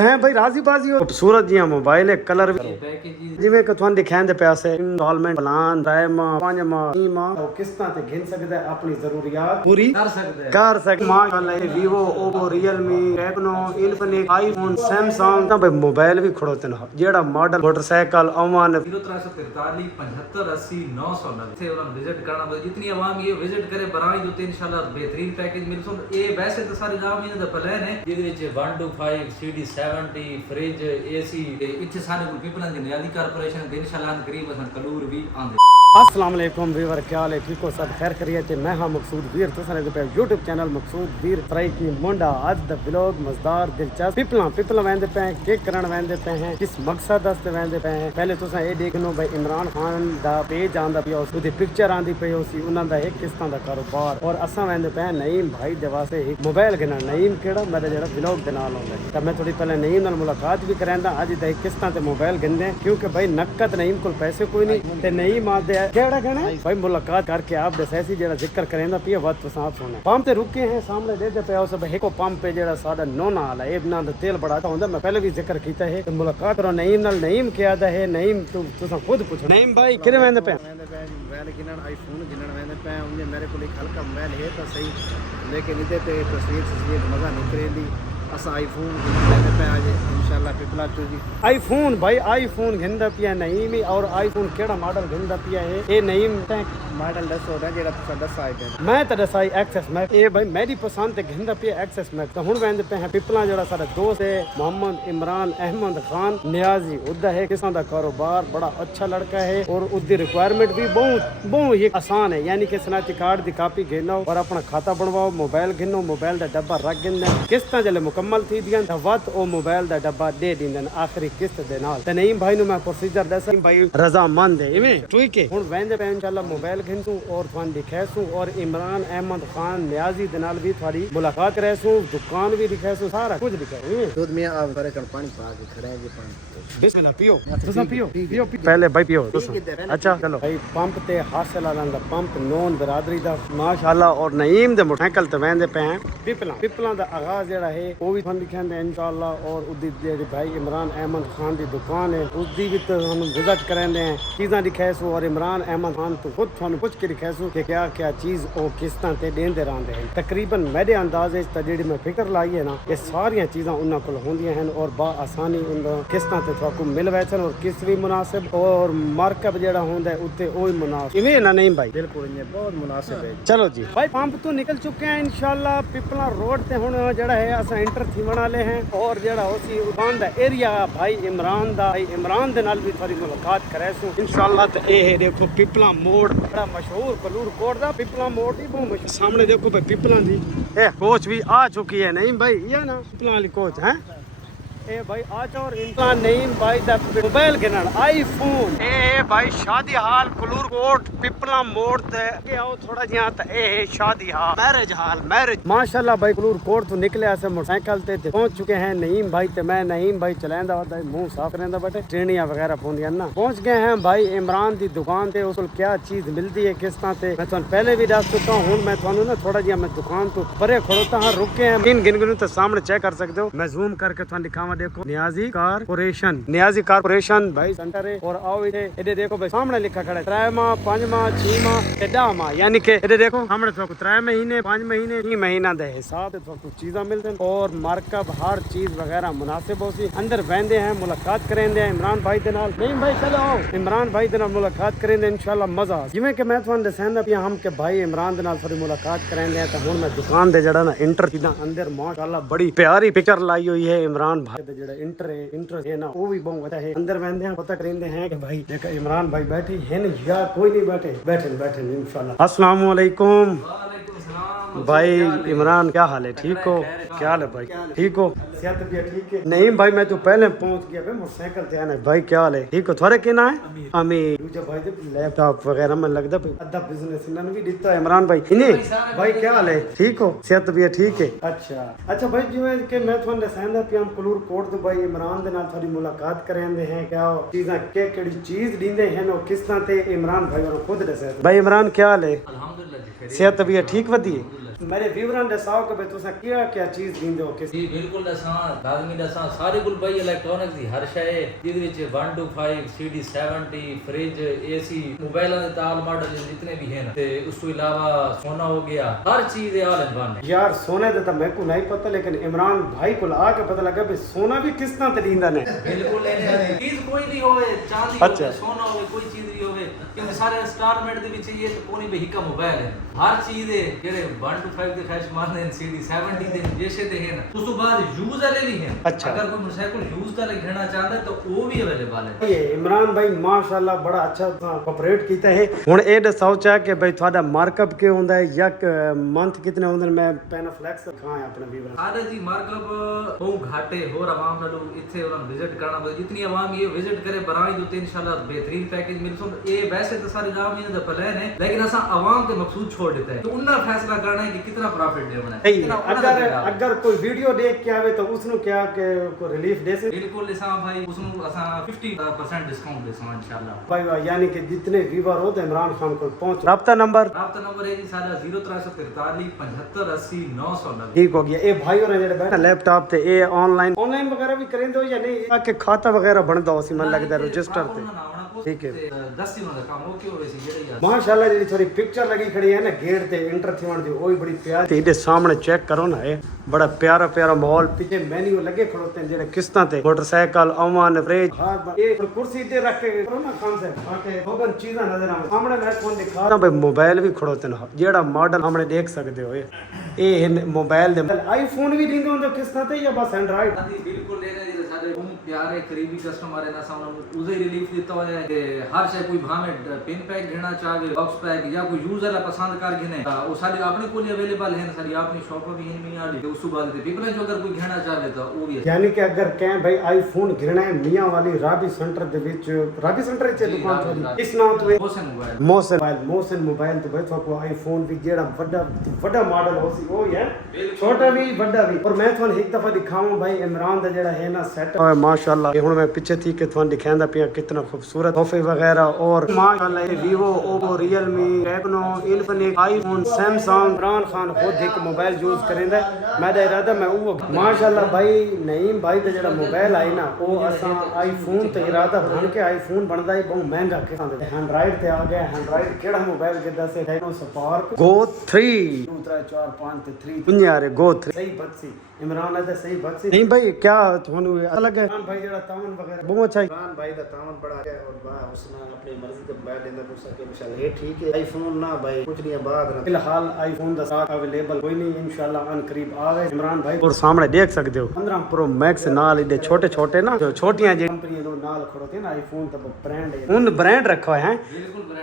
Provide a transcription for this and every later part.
है भाई राजी बाजी हो खूबसूरत जी मोबाइल है कलर जिमें कि ਤੁਹਾਨੂੰ ਦਿਖਾਉਂਦੇ ਪਿਆਸੇ ਇੰਸਟਾਲਮੈਂਟ ਪਲਾਨ ਰਾਇਮਾ ਪੰਜਮਾ ਨੀਮਾ ਉਹ ਕਿਸ਼ਤਾਂ ਤੇ ਗਿਣ ਸਕਦਾ ਹੈ ਆਪਣੀ ਜ਼ਰੂਰੀਅਤ ਪੂਰੀ ਕਰ ਸਕਦਾ ਮਾਸ਼ਾਅੱਲਾ ਇਹ Vivo Oppo Realme Tecno Infinix iPhone Samsung ਤਾਂ ਭਾਈ ਮੋਬਾਈਲ ਵੀ ਖੜੋਤੇ ਨੇ ਜਿਹੜਾ ਮਾਡਲ ਮੋਟਰਸਾਈਕਲ ਅਮਾਨ 0343 75 80 990 थे और विजिट करना बोले जितनी आवाम ये विजिट करे बराई दो इंशाल्लाह बेहतरीन पैकेज मिल सो ये वैसे तो सारे गांव में दा प्लान है ਜਿਹਦੇ ਵਿੱਚ 125 CD70 फ्रिज AC ਇੱਥੇ ਸਾਰੇ ਕੋਲ ਪੀਪਲਾਂ ਦੀ ਨਿਆਦੀ ਕਾਰਪੋਰੇਸ਼ਨ ਦੇ इंशाल्लाह करीब असन कलूर भी आंदे। अस्सलाम वालेकुम वीवर क्या हाल है ठीक हो सब खैर करिए थे मैं हाँ मकसूद वीर तुसा पे YouTube चैनल मकसूद वीर फ्राई की मुंडा आज द व्लॉग मजेदार दिलचस्प पिपला वेंदे पे के करन वेंदे पे हैं किस मकसद वास्ते वेंदे पे हैं पहले तुसा ये देखनो भाई इमरान खान दा पेज आंदा पिया उसदी पिक्चर आंदी पई उसी उन्हां दा एक किस्तां दा कारोबार और असा वेंदे पे नईम भाई दे वास्ते एक मोबाइल गिना नईम केड़ा मेरा जेड़ा व्लॉग दे नाल होंदा है मैं थोड़ी पहले नईम नाल मुलाकात भी करांदा आज दा एक किस्तां ते मोबाइल गिनदे क्योंकि भाई नकद नईम कोल पैसे कोई नहीं ते नईम आदे केड़ा कहना भाई मुलाकात करके आप ऐसी जेड़ा जिक्र करेंदा पिया बात तो साफ सुने पंप ते रुके हैं सामने देते पे उस एको पंप पे जेड़ा साडा नोना वाला ए ना तेल बड़ा होंदा मैं पहले भी जिक्र कीता है तो मुलाकात करो नईम नाल नईम क्या दा है नईम तुसा खुद पूछो नईम भाई किने वेंदे पे मोबाइल गिनन आईफोन गिनन वेंदे पे उन्हें मेरे को एक हल्का मोबाइल है तो सही लेकिन इधर पे तस्वीर मजा निकलेंदी असा आईफोन गिनन पे आज इंशाल्लाह पिपला चोजी आईफोन भाई आईफोन गिनदा पिया नईम और आईफोन केड़ा मॉडल गिनदा पिया है ए नईम मॉडल 10 होता है जेड़ा तुसा 10 आए पे मैं तो दसाई एक्सेस मैक्स ए भाई मेरी पसंद ते गिनदा पिया एक्सेस मैक्स तो हुन वेंदे पे हैं पिपला जेड़ा साडा दोस्त है मोहम्मद इमरान अहमद खान नियाजी उदा है किसां दा कारोबार बड़ा अच्छा लड़का है और उसकी रिक्वायरमेंट भी बहुत ही आसान है यानी कि शनाख्ती कार्ड दी कॉपी गिनो और अपना खाता बनवाओ मोबाइल गिनो मोबाइल दा डब्बा रख गिनदे किस्तां जले मुकम्मल थी दियां तो वत ओ मोबाइल दा डब्बा दे दिंदे आखिरी किस्त दे नाल ते नईम भाई नु मैं प्रोसीजर दस भाई रजामंद है इवें ठीक है हुन वेंदे पे इंशाल्लाह मोबाइल गिनसू और थान दिखासू और इमरान अहमद खान नियाजी दे नाल भी थोड़ी मुलाकात करसू दुकान भी दिखासू सारा कुछ दिखाए दूध में आप करे कण पानी पा के खड़ा है पानी बिस्मिल्लाह पियो तुसा पियो पहले भाई पियो अच्छा चलो भाई पंप ते हासिल आलंदा पंप नॉन बरादरी दा माशाल्लाह और नईम दे मोटरसाइकिल ते वेंदे पे हैं पिपला दा आगाज जेड़ा है वो भी थान दिखांदे इंशाल्लाह और उदी जेड़ी भाई इमरान अहमद खान दी दुकान है उसदी भी हम विजिट करेंदे हैं चीज़ां दिखासू और इमरान अहमद खान तो खुद थानू कुछ के दिखासू कि क्या क्या चीज ओ किस्तां ते देंदे रहंदे हैं तकरीबन मेरे अंदाजे च जेड़ी मैं फिक्र लाई है ना ये सारियां चीज़ां उन्हां कोल होंदियां हैं और बा आसानी उन किस्तां ते थाकू मिल वैसन और किस्त भी मुनासिब और मार्कअप जेड़ा होंदा है उत्ते ओही मुनासिब इवें ना नहीं भाई बिल्कुल ये बहुत मुनासिब है चलो जी भाई पंप तो निकल चुके हैं इंशाल्लाह पिपला रोड ते हुन जेड़ा है असा एंटर थीवण वाले हैं और जेड़ा उसी दुकान दा एरिया भाई इमरान दे नाल भी थोड़ी मुलाकात करेसू इंशाल्लाह ते ए है देखो पिपला मोड़ बड़ा मशहूर कलूर कोट दा पिपला मोड़ दी बहुत मशहूर सामने देखो भाई पिपला दी ए कोच भी आ चुकी है नहीं भाई ये ना पिपला वाली कोच है ए भाई आज और इंसान नईम भाई दा मोबाइल गिनन आईफोन ए भाई शादी हाल कलूर कोट पिपला मोड़ ते के आओ थोड़ा जिया त ए शादी हाल मैरिज माशाल्लाह भाई कलूर कोट तो निकले ऐसे मोटरसाइकिल ते पहुंच चुके हैं नईम भाई ते मैं नईम भाई चलांदा होता है मुंह साफ करंदा बटे ट्रेनियां वगैरह पोंदियां ना पहुंच गए हैं भाई इमरान दी दुकान ते उस क्या चीज मिलती है किस्तां ते मैं तुहानू पहले भी दस चुका हूं मैं तुहानू ना थोड़ा जिया मैं दुकान तो परे खड़ोता हां रुके हैं गिन तो सामने चेक कर सकते हो मैं जूम करके तुहानू दिखावा देखो नियाजी कारपोरेशन भाई सेंटर है और आओ इधर देखो भाई सामने लिखा खड़ा है 3 माह 5 माह 6 माह 10 माह यानी कि इधर देखो सामने तो 3 महीने 5 महीने 3 महीना दे हिसाब से तो चीज़ा मिलते हैं और मार्कअप हर चीज वगैरह मुनासिब होसी अंदर वेंदे हैं मुलाकात करेंदे इमरान भाई दे नाल नहीं भाई चलो आओ इमरान भाई दे नाल मुलाकात करेंदे इंशाल्लाह मजा जिवें कि मैं तुहानू दसंदा पिया हम के भाई इमरान दे नाल थोड़ी मुलाकात करेंदे तो हुन मैं दुकान दे जड़ा ना इंटर सीधा अंदर माशाल्लाह बड़ी प्यारी पिक्चर लाई हुई है इमरान भाई दे जड़ा इंटर है ना वो भी बहुत अच्छा है अंदर वेंदे हैं पता करेंदे हैं कि भाई देखो इमरान भाई बैठे हैं या कोई नहीं बैठे इंशाल्लाह अस्सलाम वालेकुम भाई इमरान क्या हाल है ठीक हो क्या हाल है भाई ठीक हो सेहत भी ठीक है नहीं भाई मैं तो पहले पहुंच गया भाई मोटरसाइकिल ते आने भाई क्या हाल है ठीक हो थोड़े के ना है अमीर दूजा भाई दे लैपटॉप वगैरह में लगदा अद्धा बिजनेस इन्होंने भी दिता है इमरान भाई इन्हें भाई क्या हाल है ठीक हो सेहत भी ठीक है अच्छा भाई जिवें कि मैं तुहानू दसंदा पिया हम कलूर कोट तो भाई इमरान दे नाल थोड़ी मुलाकात करेंदे हैं क्या चीज़ां केड़ी चीज दींदे हैं और किस्तां ते इमरान भाई और खुद दसे भाई इमरान क्या हाल है अल्हम्दुलिल्लाह जी सेहत भी ठीक वधी मेरे व्यूअरां दसाओ कि भाई तुसा क्या चीज दींदे हो किस जी बिल्कुल दसां लाजमी दसां सारे कुल भाई इलेक्ट्रॉनिक्स दी हर शय जिहदे विच 1 to 5 CD 70 फ्रिज एसी मोबाइलां दे ताल मॉडल जितने भी हैं ते उस तो अलावा सोना हो गया हर चीज है आल इंसान है यार सोने दे तो मेरे को नहीं पता लेकिन इमरान भाई को आके पता लगा भाई सोना भी किस तरह ते दींदा ने बिल्कुल चीज कोई भी होवे चांदी अच्छा। होवे सोना होवे कोई चीज भी होवे क्योंकि सारे इंस्टॉलमेंट दे विच ये तो कोई भी हिक्का मोबाइल है हर चीज है जेडे 1 to 5 दे खैश मान दे CD 70 दे जैसे दे हैं उस तो बाद यूज वाले भी हैं अच्छा। अगर कोई मोटरसाइकिल यूज वाले घेना चाहता है तो वो भी अवेलेबल है ये इमरान भाई माशाल्लाह बड़ा अच्छा कोऑपरेट कीता है हुन ए दसाओ चा कि भाई ਤੁਹਾਡਾ ਮਾਰਕਅਪ ਕੀ ਹੁੰਦਾ ਹੈ ਜਾਂ ਮੰਥ ਕਿਤਨੇ ਹੁੰਦੇ ਨੇ ਮੈਂ ਪੈਨਾਫਲੈਕਸ ਦਿਖਾਂ ਆਪਣੇ ਵੀਰਾਂ सारे जी मार्कअप बहुत घाटे हो आवाम नालों इथे उन्होंने विजिट करना पड़े जितनी आवाम ये विजिट करे बराई दो इंशाल्लाह बेहतरीन पैकेज मिल सो ये वैसे तो सारे गांव में दा प्लान है लेकिन असा आवाम के मकसूद छोड़ देता है तो उन्ना फैसला करना है कि कितना प्रॉफिट देना है नहीं अगर कोई वीडियो देख के आवे तो उसनु क्या के को रिलीफ दे से बिल्कुल इसा भाई उसनु असा 50% डिस्काउंट दे सो इंशाल्लाह भाई वाह यानी कि जितने व्यूअर हो तो इमरान खान को पहुंच राब्ता नंबर है जी सारा 0343 75 80 990 ठीक हो गया ये भाई और जेड़े बैठा लैपटॉप ते ये ऑनलाइन वगैरह भी करेंदे हो या नहीं आके खाता वगैरह बनदा हो सी मन लगदा रजिस्टर ते ठीक है दस ही उन्होंने काम ओके होवे सी जेड़े यार माशाल्लाह जी थोड़ी पिक्चर लगी खड़ी है ना गेट ते एंटर थीवण दी ओही बड़ी प्यारी ते इदे सामने चेक करो ना ये बड़ा प्यारा प्यारा माहौल पीछे मेन्यू लगे खड़ोते हैं जेड़े किस्तां ते मोटरसाइकिल ओवन फ्रिज हां ये कुर्सी ते रख के करो ना खान से आके दोगन चीज़ां नजर आवे सामने मैं फोन दिखा रहा भाई मोबाइल भी खड़ोते हैं जेड़ा मॉडल हमने देख सकते हो ये मोबाइल दे आईफोन भी दींदे होंदे किस्तां ते या बस एंड्रॉइड बिल्कुल लेने दी सारे प्यारे करीबी कस्टमर है ना सामने उसे रिलीफ देता हुआ है कि हर शय कोई भावे पिन पैक घेना चाहे बॉक्स पैक या कोई यूज वाला पसंद कर घेने वो सारी अपने को अवेलेबल है सारी अपनी शॉप भी इनमें आ ली उस बाद पीपल जो अगर कोई घेना चाहे तो वो भी है यानी कि अगर कहें भाई आईफोन घेना है मियां वाली राबी सेंटर दे विच राबी सेंटर च दुकान चोरी इस नाम तो मोहसिन मोबाइल तो भाई तो आईफोन भी जेड़ा बड़ा मॉडल हो सी वो है छोटा भी बड़ा भी और मैं थाने एक दफा दिखाऊं भाई इमरान दा जेड़ा है ना सेट माशाल्लाह ये हुन मैं पीछे थी के थाने दिखांदा पिया कितना खूबसूरत तोहफे वगैरह और माशाल्लाह ये Vivo Oppo Realme Tecno Infinix iPhone Samsung Imran Khan खुद एक मोबाइल यूज करेंदा मैं दा इरादा मैं वो माशाल्लाह भाई नईम भाई दा जेड़ा मोबाइल आई ना वो असा आईफोन ते इरादा बन के आईफोन बनदा ही बहुत महंगा के एंड्रॉइड ते आ गया एंड्रॉइड केड़ा मोबाइल जिदा से Tecno Spark Go 3 2 3 4 5 ते 3 पुंजारे Go 3 सही बच्ची इमरान है सही बच्ची नहीं भाई क्या थानू अलग है इमरान भाई जेड़ा तावन वगैरह बहुत अच्छा है इमरान भाई दा तावन बड़ा है और बा उसने अपनी मर्जी ते मोबाइल देंदा तो सके इंशाल्लाह ये ठीक है आईफोन ना भाई कुछ नहीं बाद ना फिलहाल आईफोन दा साथ अवेलेबल कोई नहीं इंशाल्लाह अन करीब आवे इमरान भाई और सामने देख सकते हो 15 प्रो मैक्स नाल इदे छोटे छोटे ना जो छोटियां जी कंपनी दो नाल खड़ोते ना आईफोन दा ब्रांड है उन ब्रांड रखा है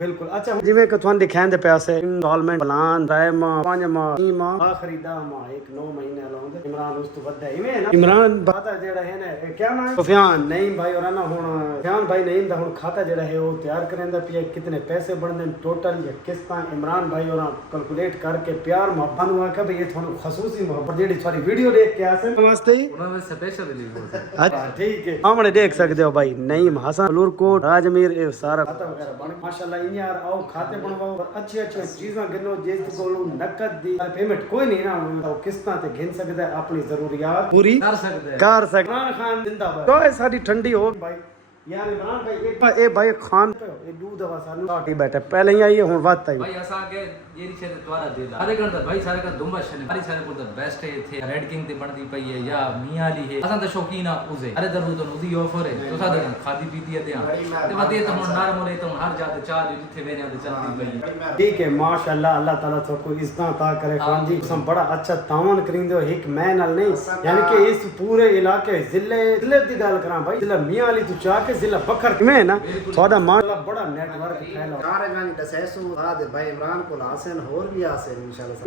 बिल्कुल अच्छा जिवें कि थान दिखांदे पैसे इंस्टॉलमेंट प्लान 3 माह 5 माह 3 माह आखिरी 10 माह एक 9 महीने लाਉਂਦੇ इमरान उस तो ਵੱਡਾ ਇਵੇਂ ਹੈ ਨਾ इमरान ਬਾਤਾ ਜਿਹੜਾ ਹੈ ਨਾ ਇਹ क्या नाम है सुफियान नईम भाई और ना ਹੁਣ सुफियान भाई नईम ਦਾ ਹੁਣ खाता ਜਿਹੜਾ ਹੈ ਉਹ ਤਿਆਰ ਕਰੇਂਦਾ ਪਿਆ कितने पैसे ਬਣਦੇ ਨੇ ਟੋਟਲ ਜਾਂ ਕਿਸ ਤਰ੍ਹਾਂ इमरान भाई और कैलकुलेट करके प्यार मोहब्बत ਨੂੰ ਆਖਿਆ ਭਈ ਇਹ ਤੁਹਾਨੂੰ ਖਸੂਸੀ ਮੁਹੱਬਤ ਜਿਹੜੀ ਸਾਰੀ ਵੀਡੀਓ ਦੇਖ ਕੇ ਆਸੇ ਨਮਸਤੇ ਉਹਨਾਂ ਵਿੱਚ ਸਪੈਸ਼ਲ ਰਿਲੀਜ਼ अच्छा ठीक है सामने देख सकते हो भाई नईम हसन लुरकोट राजमीर ये सारा खाता वगैरह बन माशाल्लाह इन यार आओ खाते बनवाओ और अच्छी अच्छी चीज़ां गिनो जिस कोलों नकद दी पेमेंट कोई नहीं ना तो किस तरह ते गिन सकदा है अपनी जरूरियात पूरी कर सकते हैं इमरान खान जिंदाबाद तो सारी ठंडी हो भाई यार इमरान भाई ए भाई खान ए दूध दवा सानू काटी बैठा पहले ही आई हुन बात आई भाई असा के ये रिशे द्वारा दिला सारे गंदा भाई सारे का दुम्बा शने सारी सारे को द बेस्ट है थे रेड किंग ते बनदी पई है या मियां ली है असा तो शौकीन आ उसे अरे दरू तो उदी ऑफर है तो सा खादी पीती है ते बाते तो नॉर्मल है तो हर जाते चार जिथे मेरे आते चलती पई है ठीक है माशाल्लाह अल्लाह ताला सबको इज्जत अता करे खान जी तुम बड़ा अच्छा तावन करिंदे हो एक मैं नाल नहीं यानी कि इस पूरे इलाके जिले दी गल करा भाई जिला मियां अली तू चाह के जिला बकर में ना थोड़ा माशाल्लाह बड़ा नेटवर्क फैला सारे गानी दसेसु बाद भाई इमरान को आसन और भी आसन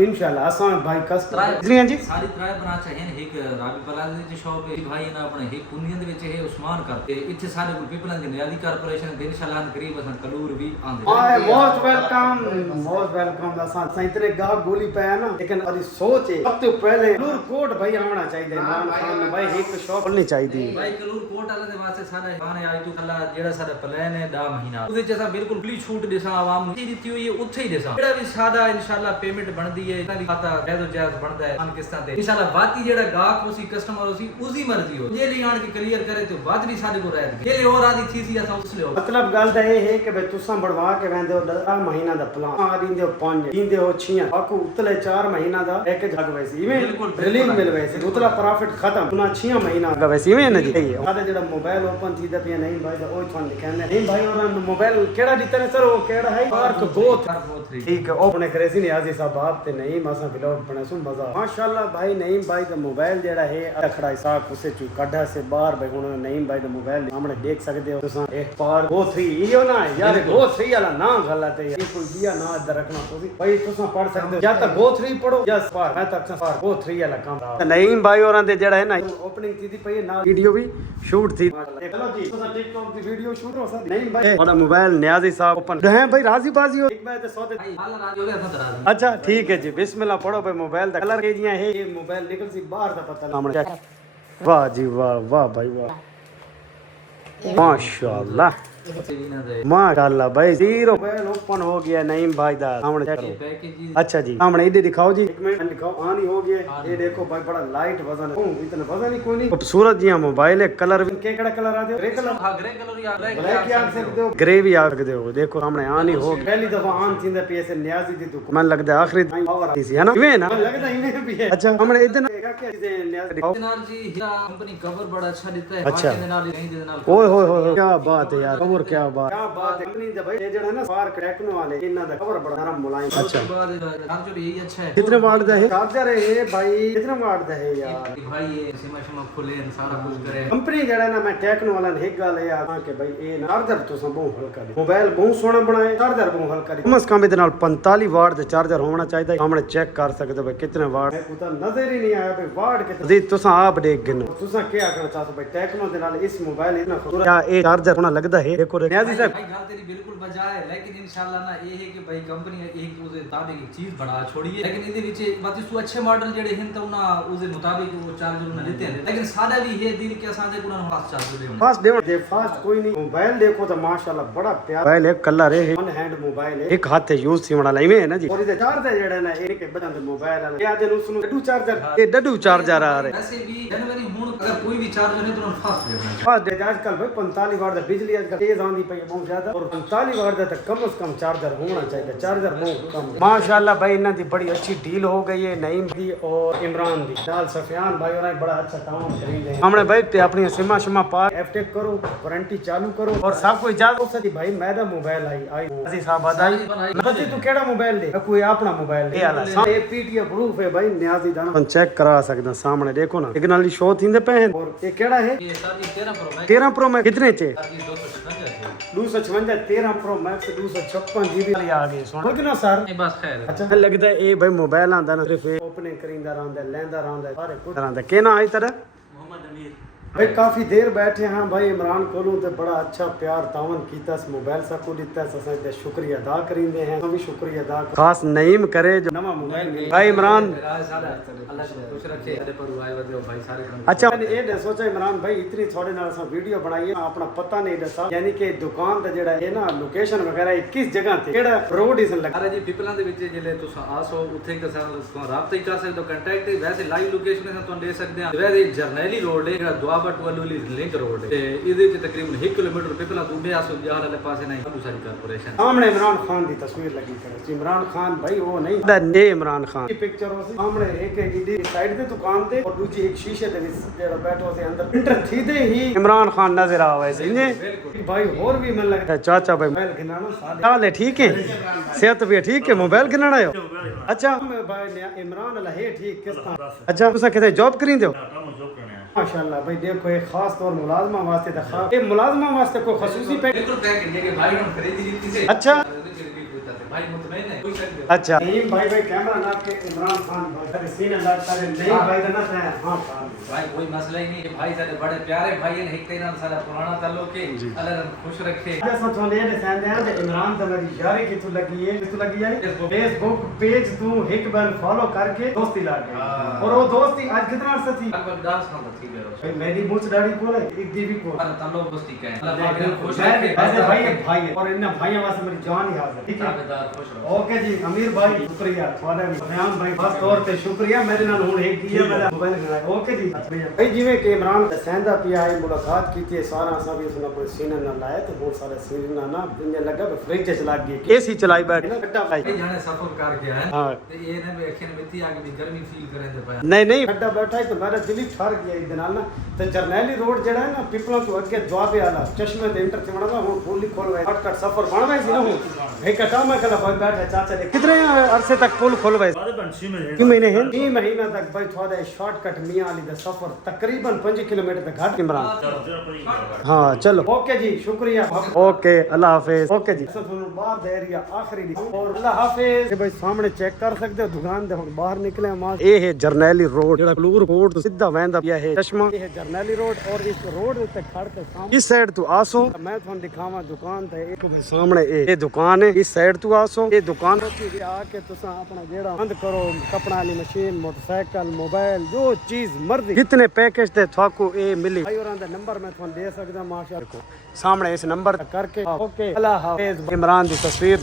इंशाल्लाह आसान भाई कस्टमर जियां जी सारी ट्राई बना चाहिए एक राबी प्लाजा दी शॉप है भाई ना अपने एक कुनियन दे विच है उस्मान कर ते इथे सारे पीपल दी नियादी कारपोरेशन दे इंशाल्लाह करीब असन कलूर भी आंदे हां मोस्ट वेलकम असन इतने गाह गोली पाया ना लेकिन अदी सोच है सबसे पहले कलूर कोट भाई आना चाहिए इमरान खान भाई एक शॉप खोलनी चाहिए भाई कलूर कोट वाले दे वास्ते सारे गाने ਅੱਜ ਤੋਂ ਖੱਲਾ ਜਿਹੜਾ ਸਾਡਾ ਪਲਾਨ ਹੈ 10 ਮਹੀਨਾ ਉਹਦੇ ਚ ਅਸਾਂ ਬਿਲਕੁਲ ਖੁੱਲੀ ਛੂਟ ਦੇਸਾਂ ਆਵਾਮ ਨੂੰ ਦਿੱਤੀ ਹੋਈ ਹੈ ਉੱਥੇ ਹੀ ਦੇਸਾਂ ਜਿਹੜਾ ਵੀ ਸਾਡਾ ਇਨਸ਼ਾਅੱਲਾ ਪੇਮੈਂਟ ਬਣਦੀ ਹੈ ਇਹਨਾਂ ਦੀ ਖਾਤਾ ਜਾਇਜ਼ ਜਾਇਜ਼ ਬਣਦਾ ਹੈ ਕਿਸ਼ਤਾਂ ਤੇ ਇਨਸ਼ਾਅੱਲਾ ਬਾਕੀ ਜਿਹੜਾ ਗਾਹਕ ਉਸੇ ਕਸਟਮਰ ਉਸੇ ਉਸਦੀ ਮਰਜ਼ੀ ਹੋ ਜੇ ਲਈ ਆਣ ਕੇ ਕਲੀਅਰ करे तो बात भी साडे को रहती है ये और आदि थी सी असा उस ले मतलब गल ਤਾਂ ਇਹ ਹੈ ਕਿ ਬਈ ਤੁਸੀਂ ਬਣਵਾ ਕੇ ਵੰਦੇ ਹੋ 10 ਮਹੀਨਾ ਦਾ ਪਲਾਨ ਆ ਦਿੰਦੇ ਹੋ 5 ਦਿੰਦੇ ਹੋ 6 ਆਕੂ ਉਤਲੇ 4 ਮਹੀਨਾ ਦਾ ਇੱਕ ਜਗ ਵੈਸੀ ਇਵੇਂ ਰਿਲੀਜ਼ ਮਿਲ ਵੈਸੀ ਉਤਲਾ ਪ੍ਰੋਫਿਟ ਖਤਮ ਉਹਨਾਂ 6 ਮਹੀਨਾ ਦਾ ਵੈਸੀ ਇਵੇਂ ਨਾ ਜੀ ਸਾਡਾ ਜਿਹੜਾ ਮੋਬਾਈਲ ਓਪਨ ਥੀਦਾ ਪਿਆ ਨਹੀਂ ਭਾਈ ਦਾ ਉਹ ਤੁਹਾਨੂੰ ਲਿਖਿਆ ਨਹੀਂ ਭਾਈ ਉਹਨਾਂ ਨੂੰ ਮੋਬਾਈਲ ਕਿਹੜਾ ਦਿੱਤਾ ਨੇ ਸਰ ਉਹ ਕਿਹੜਾ ਹੈ ਪਾਰਕ ਬਹੁਤ ਠੀਕ ਹੈ ਉਹ ਬਣੇ ਕਰੇ ਸੀ ਨਿਆਜ਼ੀ ਸਾਹਿਬ ਆਪ ਤੇ ਨਹੀਂ ਮਸਾਂ ਬਿਲੋ ਬਣੇ ਸੁਣ ਮਜ਼ਾ ਮਾਸ਼ਾਅੱਲਾ ਭਾਈ ਨਹੀਂ ਭਾਈ ਦਾ ਮੋਬਾਈਲ ਜਿਹੜਾ ਹੈ ਖੜਾ ਸਾਖ ਉਸੇ ਚੂ ਕੱਢਾ ਸੇ ਬਾਹਰ ਭਾਈ ਹੁਣ ਨਹੀਂ ਭਾਈ ਦਾ ਮੋਬਾਈਲ ਸਾਹਮਣੇ ਦੇਖ ਸਕਦੇ ਹੋ ਤੁਸੀਂ ਇਹ ਪਾਰ ਬਹੁਤ ਹੀ ਇਹੋ ਨਾ ਯਾਰ ਬਹੁਤ ਸਹੀ ਵਾਲਾ ਨਾ ਗਲਤ ਹੈ ਇਹ ਕੋਈ ਦਿਆ ਨਾ ਇੱਧਰ ਰੱਖਣਾ ਤੁਸੀਂ ਭਾਈ ਤੁਸੀਂ ਪੜ ਸਕਦੇ ਹੋ ਜਾਂ ਤਾਂ ਬਹੁਤ 3 ਪੜੋ ਜਾਂ ਪਾਰ ਮੈਂ ਤਾਂ ਪਾਰ ਬਹੁਤ 3 ਵਾਲਾ ਕੰਮ ਨਹੀਂ ਭਾਈ ਹੋਰਾਂ ਦੇ ਜਿਹੜਾ ਹੈ ਨਾ ਓਪਨਿੰਗ ਕੀਤੀ ਪਈ ਨਾ ਵੀਡੀਓ ਵੀ ਸ਼ੂਟ ਥੀ ਚਲੋ ਜੀ ਤੁਸੀਂ ਟਿਕਟੌਕ ਦੀ ਵੀਡੀਓ ਸ਼ੂਟ ਹੋ ਸਕਦੀ ਨਹੀਂ ਭਾਈ ਤੁਹਾਡਾ ਮੋਬਾਈਲ ਨਿਆਜ਼ੀ ਸਾਹਿਬ ਓਪਨ ਹੈ ਭਾਈ ਰਾਜ਼ੀ ਬਾਜ਼ੀ ਹੋ ਇੱਕ ਮੈਂ ਤੇ ਸੌਦੇ ਹਾਲ ਰਾਜ਼ੀ ਹੋ ਗਿਆ ਤਾਂ ਅੱਛਾ ਠੀਕ ਹੈ ਜੀ ਬਿਸਮਿਲ੍ਲਾ ਪੜੋ ਭਾਈ ਮੋਬਾਈਲ ਦਾ ਕਲਰ ਕੇ ਜੀਆਂ ਇਹ ਮੋਬਾਈਲ ਨਿਕਲ ਸੀ ਬਾਹਰ ਦਾ ਪਤਾ ਸਾਹਮਣੇ ਵਾਹ ਜੀ ਵਾਹ ਵਾਹ ਭਾਈ ਵਾਹ माशाल्लाह माशाल्लाह भाई जीरो मोबाइल ओपन हो गया नईम भाई दा सामने चेक करो अच्छा जी सामने इधर दिखाओ जी एक मिनट दिखाओ ऑन ही हो गया ये देखो भाई बड़ा लाइट वजन है इतना वजन ही कोई नहीं खूबसूरत जी मोबाइल है कलर के केड़ा कलर आते हो ग्रे कलर हां ग्रे कलर या ब्लैक आ सकते हो ग्रे भी आ सकते हो देखो सामने ऑन ही हो गया पहली दफा ऑन थींदा पे से नियाजी दी दुकान मन लगदा आखिरी पावर आती सी है ना इवे ना लगदा इवे भी है अच्छा हमने इधर क्या चीजें नियाजी दिखाओ जनाब जी कंपनी कवर बड़ा अच्छा देता है अच्छा के नाल नहीं दे नाल ओए होए होए क्या बात है यार कवर क्या बात कंपनी दा भाई ये जो है ना फार टेक्नो वाले इनका दा कवर बड़ा नरम मुलायम अच्छा चार्जर यही अच्छा है कितने वाट दा है चार्जर है भाई कितने वाट दा है यार भाई ये सीमा शमा खुले सारा कुछ करे कंपनी जड़ा ना मैं टेक्नो वाला ने एक गल है यार कि भाई ये चार्जर तो सब बहुत हल्का दे मोबाइल बहुत सोहना बनाए चार्जर बहुत हल्का दे कम से कम इदे नाल 45 वाट दा चार्जर होना चाहिए सामने चेक कर सकते हो भाई कितने वाट है उता नजर ही नहीं आया भाई वाट कितने जी तुसा आप देख गिनो तुसा क्या कहना चाहते हो भाई टेक्नो दे नाल इस मोबाइल इतना खूबसूरत क्या ये चार्जर होना लगदा है देखो नियाजी साहब भाई गल तेरी बिल्कुल बजा है लेकिन इंशाल्लाह ना ये है कि भाई कंपनी एक उसे ताबे की चीज बना छोड़ी है लेकिन इदे विच बात इस अच्छे मॉडल जेडे हैं तो ना उसे मुताबिक वो चार्जर उन्हें लेते हैं लेकिन सादा भी है दिल के साथ को ना फास्ट चार्जर दे फास्ट दे फास्ट कोई नहीं मोबाइल देखो तो माशाल्लाह बड़ा प्यारा मोबाइल है कलर है वन हैंड मोबाइल है एक हाथ से यूज सी वाला इवे है ना जी और इधर चार्जर जेड़ा ना एक बंद मोबाइल वाला क्या दे उसनु डडू चार्जर ये डडू चार्जर आ रहे वैसे भी जनवरी हुन अगर कोई भी चार्जर है तो फास्ट देना फास्ट दे आजकल भाई 45 वाट दा बिजली आजकल तेज आंदी पई बहुत ज्यादा और 45 वाट दा कम से कम चार्जर होना चाहिए चार्जर बहुत कम माशाल्लाह भाई इन्हां दी बड़ी अच्छी डील हो गई है नईम दी और इमरान दी दाल सफियान भाई और बड़ा अच्छा काम कर रहे हैं हमने भाई ते अपनी सिमा शमा पा एफटेक करो वारंटी चालू करो और सब कोई इजाजत सदी भाई मैं दा मोबाइल आई अजी साहब बधाई बच्चे तू केड़ा मोबाइल दे कोई अपना मोबाइल दे वाला ये पीटीए प्रूफ है भाई नियाजी दा हम चेक करा सकदा सामने देखो ना सिग्नल दी शो थींदे पे और ये केड़ा है ये सारी 13 प्रो मैक्स कितने चे 256 13 प्रो मैक्स 256 जीबी वाली आ गई सुन कितना सर नहीं बस खैर अच्छा लगदा है ये भाई मोबाइल आंदा ना सिर्फ ओपनिंग करिंदा रहंदा लेंदा रहंदा सारे कुछ रहंदा केना आई तरह मोहम्मद अमीर भाई काफी देर बैठे हैं भाई इमरान कोलों ते बड़ा अच्छा प्यार तावन कीता इस मोबाइल सा को दिता असां ते शुक्रिया अदा करिंदे हैं भी शुक्रिया अदा खास नईम करे जो नवा मोबाइल भाई इमरान अल्लाह खुश रखे तेरे पर आए वदे भाई सारे अच्छा मैंने ये सोचा इमरान भाई इतनी थोड़े नाल असां वीडियो बनाई है अपना पता नहीं दसा यानी कि दुकान दा जेड़ा है ना लोकेशन वगैरह किस जगह ते केड़ा रोड इस लगा अरे जी पिपला दे विच जिले तुसा आसो उथे के साथ राब्ता ही कर सकते हो कांटेक्ट वैसे लाइव लोकेशन है तुहानू दे सकदे हां वैसे जरनैली रोड है जेड़ा दुआबट वाली लिंक रोड है इहदे विच तकरीबन 1 किलोमीटर पिपला दूडे आसो जहाल वाले पासे नहीं दूसरी कारपोरेशन सामने इमरान खान दी तस्वीर लगी करे इमरान खान भाई वो नहीं दा इमरान खान की पिक्चर हो सामने एक इडी साइड ते दुकान ते और दूसरी एक शीशे दे विच जेड़ा बैठो से अंदर इंटर सीधे ही इमरान खान नजर आवे इने भाई और भी मन लगता चाचा भाई मोबाइल गिनानो साले हाल है ठीक है सेहत भी ठीक है मोबाइल गिनाना आयो अच्छा भाई इमरान अल्लाह है ठीक किस तरह अच्छा तुसा किथे जॉब करिंदे हो माशाल्लाह भाई देखो एक खास तौर मुलाजमा वास्ते ये मुलाजमा वास्ते कोई खसूसी पैक बिल्कुल पैक है कि भाई हम खरीदी लीती से अच्छा भाई मुतमईन है कोई शक नहीं। अच्छा नईम भाई कैमरा ना के इमरान खान भाई सीने लगता है नईम भाई का ना है। हां भाई कोई मसला ही नहीं है भाई, सारे बड़े प्यारे भाई हैं, एक तेरा सारा पुराना ताल्लुक है, अल्लाह खुश रखे। जैसा थोने ने सेंदे हैं कि इमरान तो मेरी यारी की तू लगी है, तू लगी है फेसबुक पेज तू एक बार फॉलो करके दोस्ती ला गई। और वो दोस्ती आज कितना अर्सा थी? लगभग 10 साल ठीक है भाई मेरी मूछ दाढ़ी को है एक दीवी को अरे ताल्लुक दोस्ती का है, अल्लाह पाक ने खुश रखे। ऐसे भाई है भाई है, और इन भाइयों वास्ते मेरी जान ही हाजिर। ठीक है ताबेदार खुश रहो। ओके जी अमीर भाई शुक्रिया थोड़ा बयान भाई खास तौर पे शुक्रिया मेरे नाल हुन एक दिया मेरा मोबाइल बनाया। ओके जी भाई जिवें कि इमरान सेंदा पिया है मुलाकात की थी सारा सा भी उसने अपने सीने नाल लाया तो बहुत सारे सीने ना दुनिया लगा फ्रिज च लग गई एसी चलाई बैठ ना कट्टा भाई भाई जाने सफर कर गया है हां ते ये ने भी अखियां में इतनी आगे भी गर्मी फील करें ते पाया नहीं नहीं कट्टा बैठा है तो मेरा दिल ही ठर गया इस नाल ना तो जरनैली रोड जेड़ा है ना पिपला तो अगे जवाबे वाला चश्मे ते इंटर से मड़ा हुन पुल खोलवाए कट सफर बनवाए सी ना हुन एक कटा में कला भाई बैठा चाचा ने कितने अरसे तक पुल खोलवाए कि महीने हैं 3 महीना तक भाई थोड़ा शॉर्टकट मियां अली दा सफर तकरीबन 5 किलोमीटर तक घाट इमरान। हाँ चलो ओके जी शुक्रिया ओके अल्लाह हाफिज। ओके जी बाहर दे एरिया आखिरी और अल्लाह हाफिज भाई सामने चेक कर सकते हो दुकान दे हुन बाहर निकले हम ये है जरनैली रोड जेड़ा कलूर कोट तो सीधा वेंदा पिया है चश्मा ये है जरनैली रोड और इस रोड ते खड़ के सामने इस साइड तू आसो मैं थान दिखावा दुकान ते एक भाई सामने ये दुकान है इस साइड तू आसो ये दुकान होती है आके तुसा अपना जेड़ा बंद करो कपड़ा वाली मशीन मोटरसाइकिल मोबाइल जो चीज मर्जी कितने पैकेज ते थाको ए मिली भाई और नंबर मैं थान दे सकदा माशाअल्लाह को सामने इस नंबर करके ओके अल्लाह हाफिज इमरान दी तस्वीर